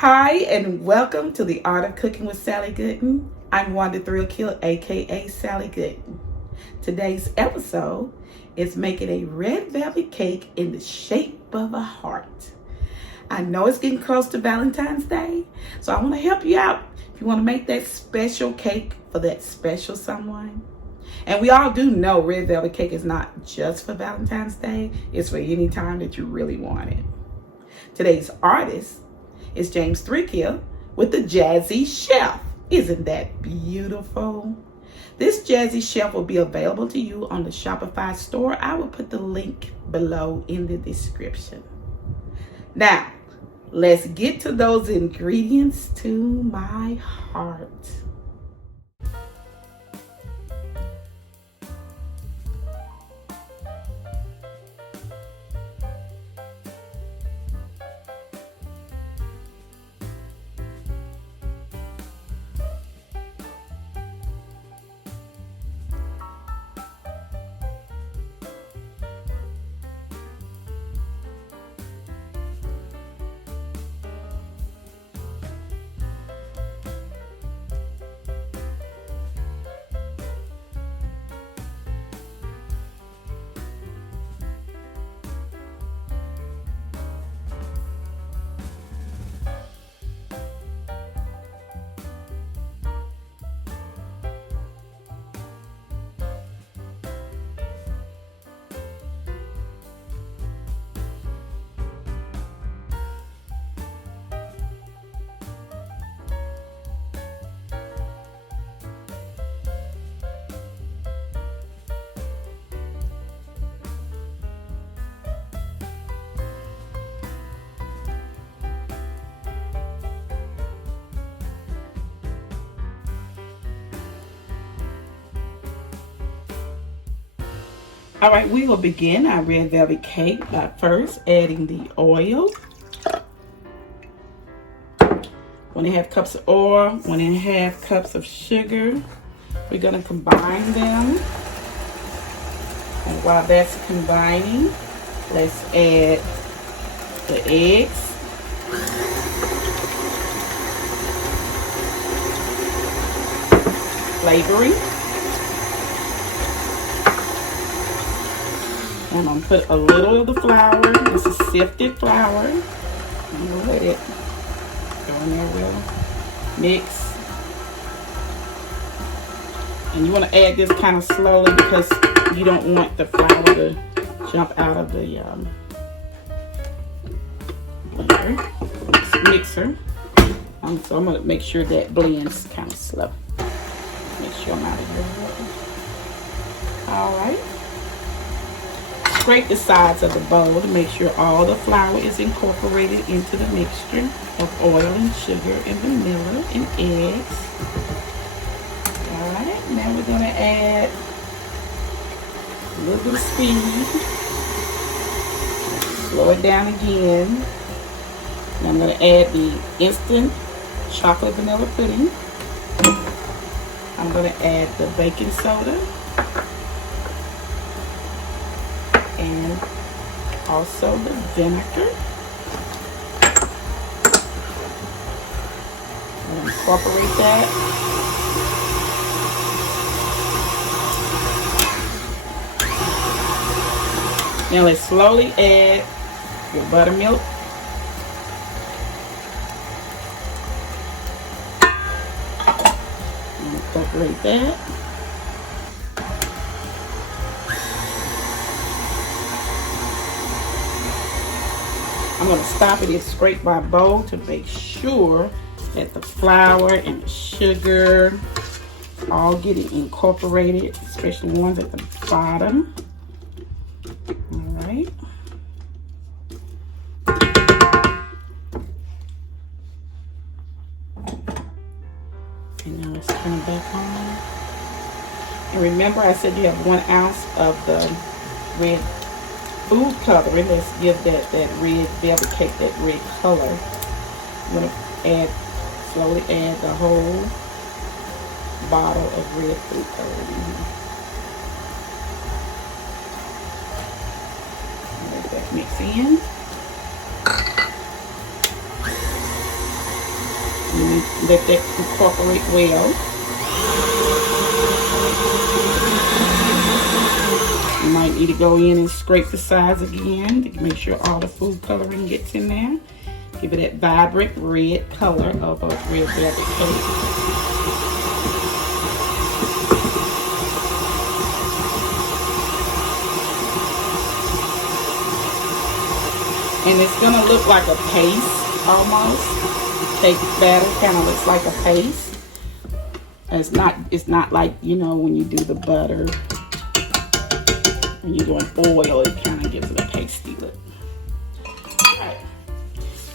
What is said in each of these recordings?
Hi, and welcome to the Art of Cooking with Sally Gooden. I'm Wanda Threalkill, aka Sally Gooden. Today's episode is making a red velvet cake in the shape of a heart. I know it's getting close to Valentine's Day, so I want to help you out. If you want to make that special cake for that special someone. And we all do know red velvet cake is not just for Valentine's Day, it's for any time that you really want it. Today's artist is Threalkill with the Jazzy Chef. Isn't that beautiful? This Jazzy Chef will be available to you on the Shopify store. I will put the link below in the description. Now, let's get to those ingredients to my heart. All right, we will begin our red velvet cake by first adding the oil. 1.5 cups of oil, 1.5 cups of sugar. We're gonna combine them. And while that's combining, let's add the eggs. Flavoring. I'm going to put a little of the flour. This is sifted flour. I'm going to let it go in there well. Mix. And you want to add this kind of slowly because you don't want the flour to jump out of the mixer. So I'm going to make sure that blends kind of slow. Make sure I'm out of here. All right. Scrape the sides of the bowl to make sure all the flour is incorporated into the mixture of oil and sugar and vanilla and eggs. All right, now we're going to add a little bit of speed. Slow it down again. Now I'm going to add the instant chocolate vanilla pudding. I'm going to add the baking soda. And also the vinegar. And incorporate that. Now let's slowly add your buttermilk. And incorporate that. I'm going to stop it and scrape my bowl to make sure that the flour and the sugar all get incorporated, especially the ones at the bottom. All right. And now let's turn it back on. And remember I said you have 1 ounce of the red food coloring. Let's give that red velvet cake that red color. I'm going to slowly add the whole bottle of red food coloring. Let that mix in. Let that incorporate well. You might need to go in and scrape the sides again to make sure all the food coloring gets in there. Give it that vibrant red color of a red velvet cake. And it's gonna look like a paste almost. Cake batter kind of looks like a paste. It's not like, you know, when you do the butter, when you're doing oil, it kind of gives it a pasty look. Alright.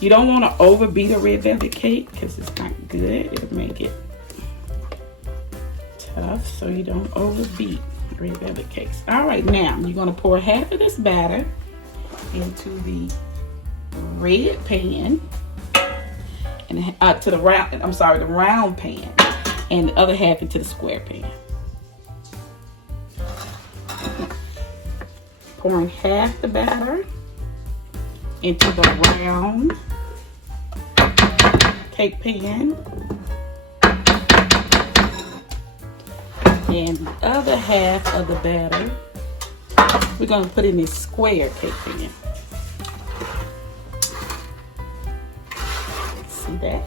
You don't want to overbeat a red velvet cake because it's not good. It'll make it tough, so you don't overbeat red velvet cakes. Alright, now you're going to pour half of this batter into the red pan and to the round pan, and the other half into the square pan. Pouring half the batter into the round cake pan, and the other half of the batter we're going to put in this square cake pan. See that?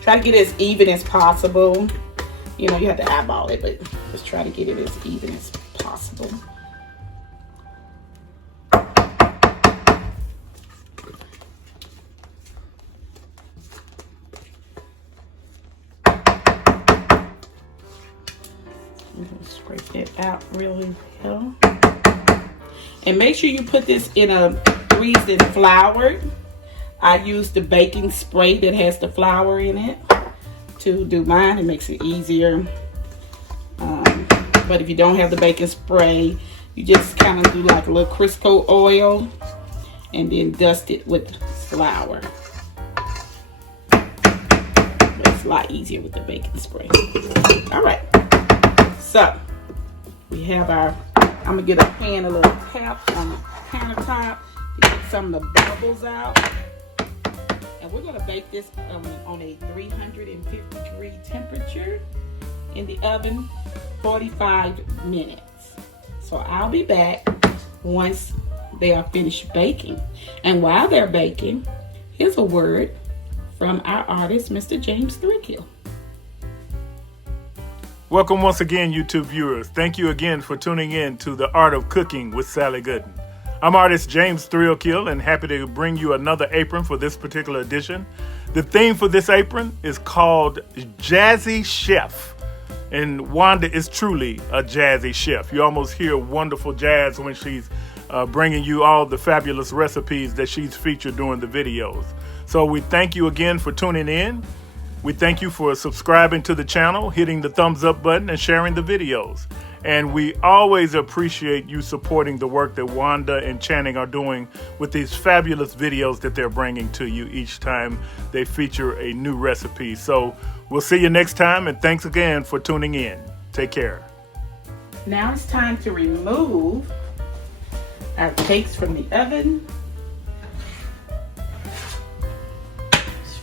Try to get it as even as possible. You know, you have to eyeball it, but just try to get it as even as possible. Scrape it out really well. And make sure you put this in a greased and floured. I use the baking spray that has the flour in it to do mine. It makes it easier. But if you don't have the baking spray, you just kind of do like a little Crisco oil and then dust it with flour. It's a lot easier with the baking spray. All right. So we have our, I'm gonna get a pan, a little tap on the countertop to get some of the bubbles out. And we're gonna bake this on a 350 degree temperature in the oven, 45 minutes. So I'll be back once they are finished baking. And while they're baking, here's a word from our artist, Mr. James Threalkill. Welcome once again, YouTube viewers. Thank you again for tuning in to The Art of Cooking with Sally Gooden. I'm artist James Threalkill and happy to bring you another apron for this particular edition. The theme for this apron is called Jazzy Chef. And Wanda is truly a jazzy chef. You almost hear wonderful jazz when she's bringing you all the fabulous recipes that she's featured during the videos. So we thank you again for tuning in. We thank you for subscribing to the channel, hitting the thumbs up button, and sharing the videos. And we always appreciate you supporting the work that Wanda and Channing are doing with these fabulous videos that they're bringing to you each time they feature a new recipe. So we'll see you next time, and thanks again for tuning in. Take care. Now it's time to remove our cakes from the oven.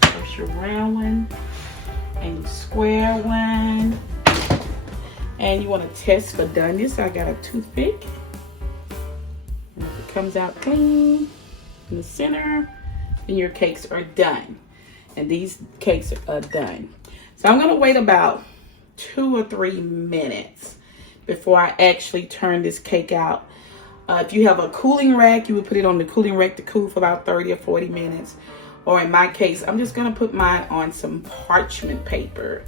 First your round one and your square one. And you want to test for doneness. I got a toothpick. And if it comes out clean in the center, then your cakes are done. And these cakes are done. So I'm going to wait about 2 or 3 minutes before I actually turn this cake out. If you have a cooling rack, you would put it on the cooling rack to cool for about 30 or 40 minutes. Or in my case, I'm just going to put mine on some parchment paper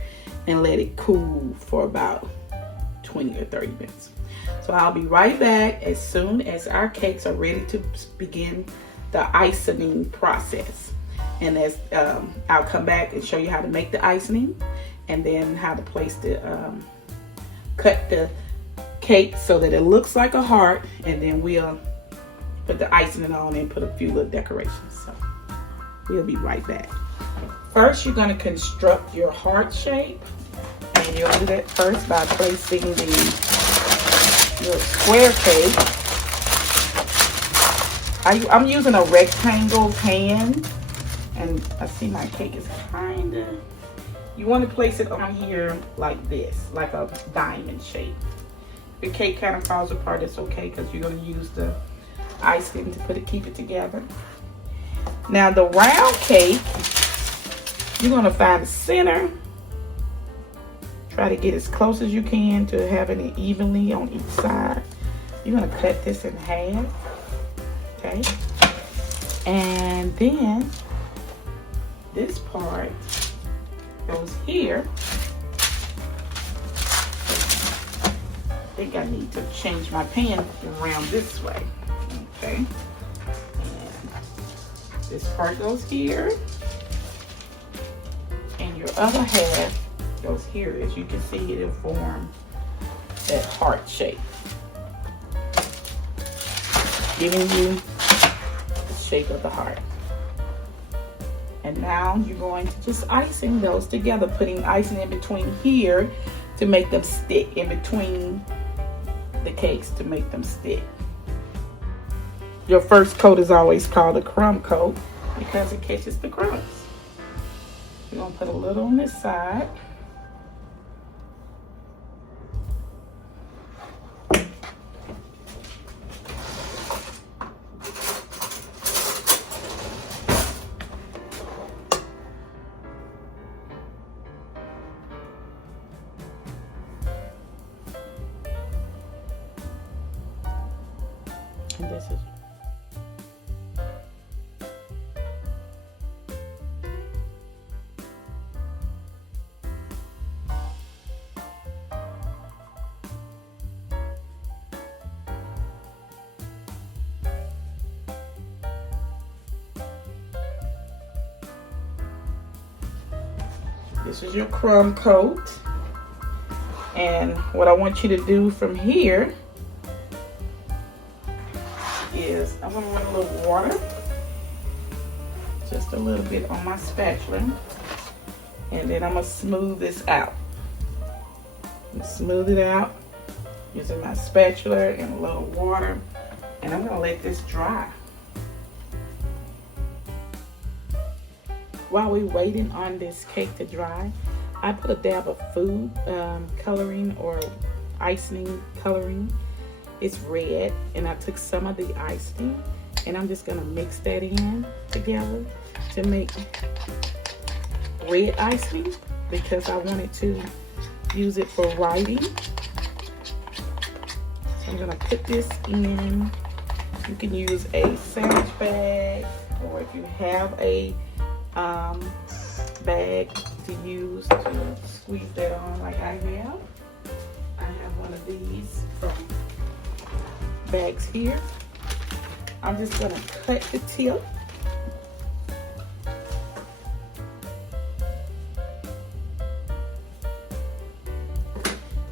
and let it cool for about 20 or 30 minutes. So I'll be right back as soon as our cakes are ready to begin the icing process. And as I'll come back and show you how to make the icing and then how to place the cut the cake so that it looks like a heart, and then we'll put the icing on and put a few little decorations. So we'll be right back. First, you're going to construct your heart shape. And you'll do that first by placing your square cake. I'm using a rectangle pan And I see my cake is kind of, you want to place it on here like this, like a diamond shape. If your cake kind of falls apart, it's okay because you're going to use the icing to keep it together. Now the round cake, you're going to find the center. Try to get as close as you can to having it evenly on each side. You're going to cut this in half, okay? And then this part goes here. I think I need to change my pan around this way, okay? And this part goes here, and your other half goes here. As you can see, it'll form that heart shape, giving you the shape of the heart. And now you're going to just icing those together, putting icing in between here to make them stick, in between the cakes to make them stick. Your first coat is always called a crumb coat because it catches the crumbs. You're going to put a little on this side. And this is your crumb coat. And what I want you to do from here is I'm going to run a little water, just a little bit on my spatula, and then I'm going to smooth this out. Smooth it out using my spatula and a little water, and I'm going to let this dry. While we're waiting on this cake to dry, I put a dab of food coloring or icing coloring. It's red, and I took some of the icing, and I'm just gonna mix that in together to make red icing because I wanted to use it for writing. So I'm gonna put this in. You can use a sandwich bag, or if you have a bag to use to squeeze that on like I have. I have one of these from bags here. I'm just gonna cut the tip.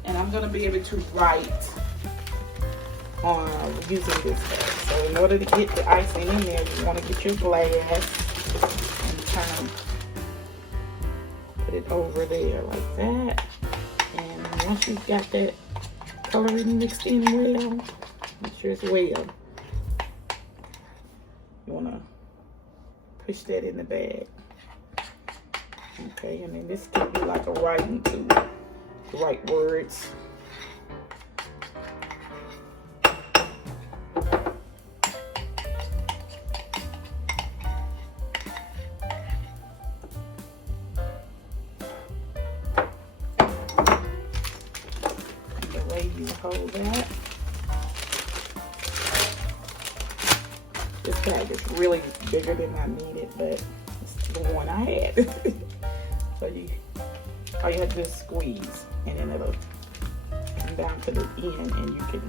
And I'm gonna be able to write on using this bag. So in order to get the icing in there, you wanna get your glass and kind of put it over there like that. And once you've got that coloring mixed in well, make sure it's well, you want to push that in the bag. Okay, and then this can be like a writing tool to write words. You hold that. This bag is really bigger than I needed, but it's the one I had. So all you have to do is squeeze, and then it'll come down to the end, and you can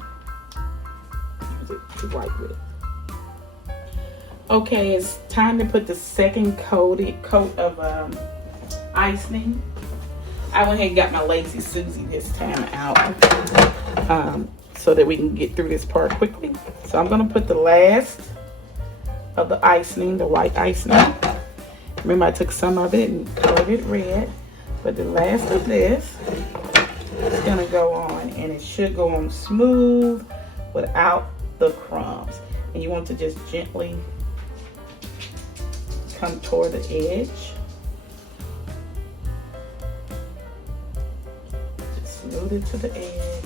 use it to write with. Okay, it's time to put the second coat of icing. I went ahead and got my Lazy Susie this time out so that we can get through this part quickly. So I'm going to put the last of the icing, the white icing. Remember, I took some of it and colored it red. But the last of this is going to go on, and it should go on smooth without the crumbs. And you want to just gently come toward the edge. Just smooth it to the edge.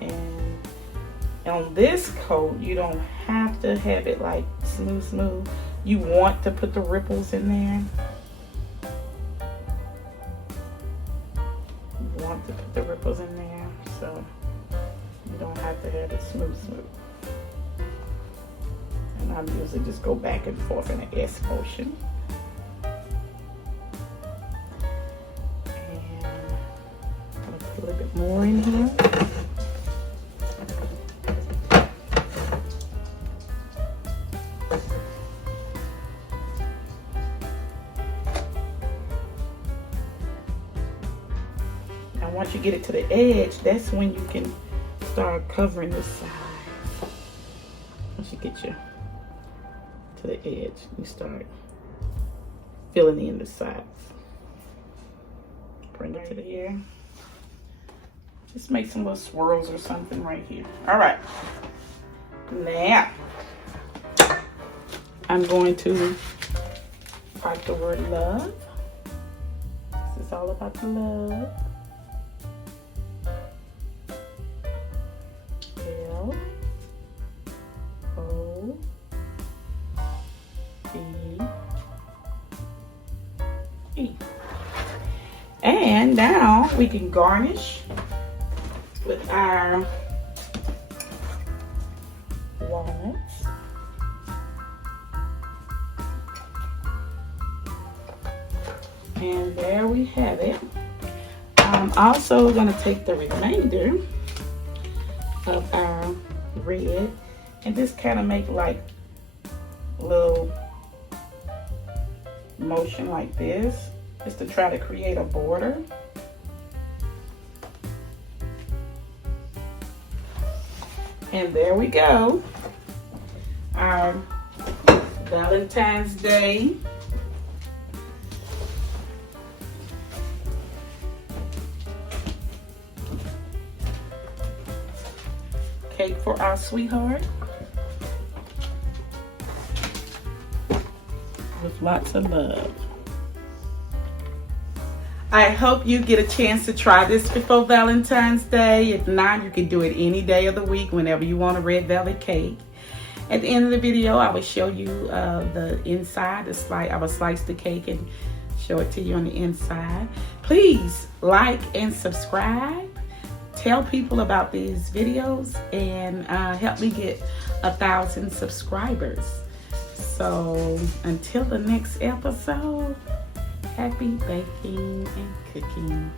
And on this coat, you don't have to have it like smooth. You want to put the ripples in there. You want to put the ripples in there, so you don't have to have it smooth. And I usually just go back and forth in an S motion. And I'm gonna put a little bit more in here. Now once you get it to the edge, that's when you can start covering the side. Once you get your to the edge, you start filling in the sides. Bring it to the ear. Just make some little swirls or something right here. All right. Now, I'm going to write the word love. This is all about the love. And now we can garnish with our walnuts. And there we have it. I'm also going to take the remainder of our red and just kind of make like a little motion like this, just to try to create a border. And there we go. Our Valentine's Day cake for our sweetheart with lots of love. I hope you get a chance to try this before Valentine's Day. If not, you can do it any day of the week whenever you want a red velvet cake. At the end of the video, I will show you the inside. I will slice the cake and show it to you on the inside. Please like and subscribe. Tell people about these videos and help me get 1,000 subscribers. So until the next episode, happy baking and cooking.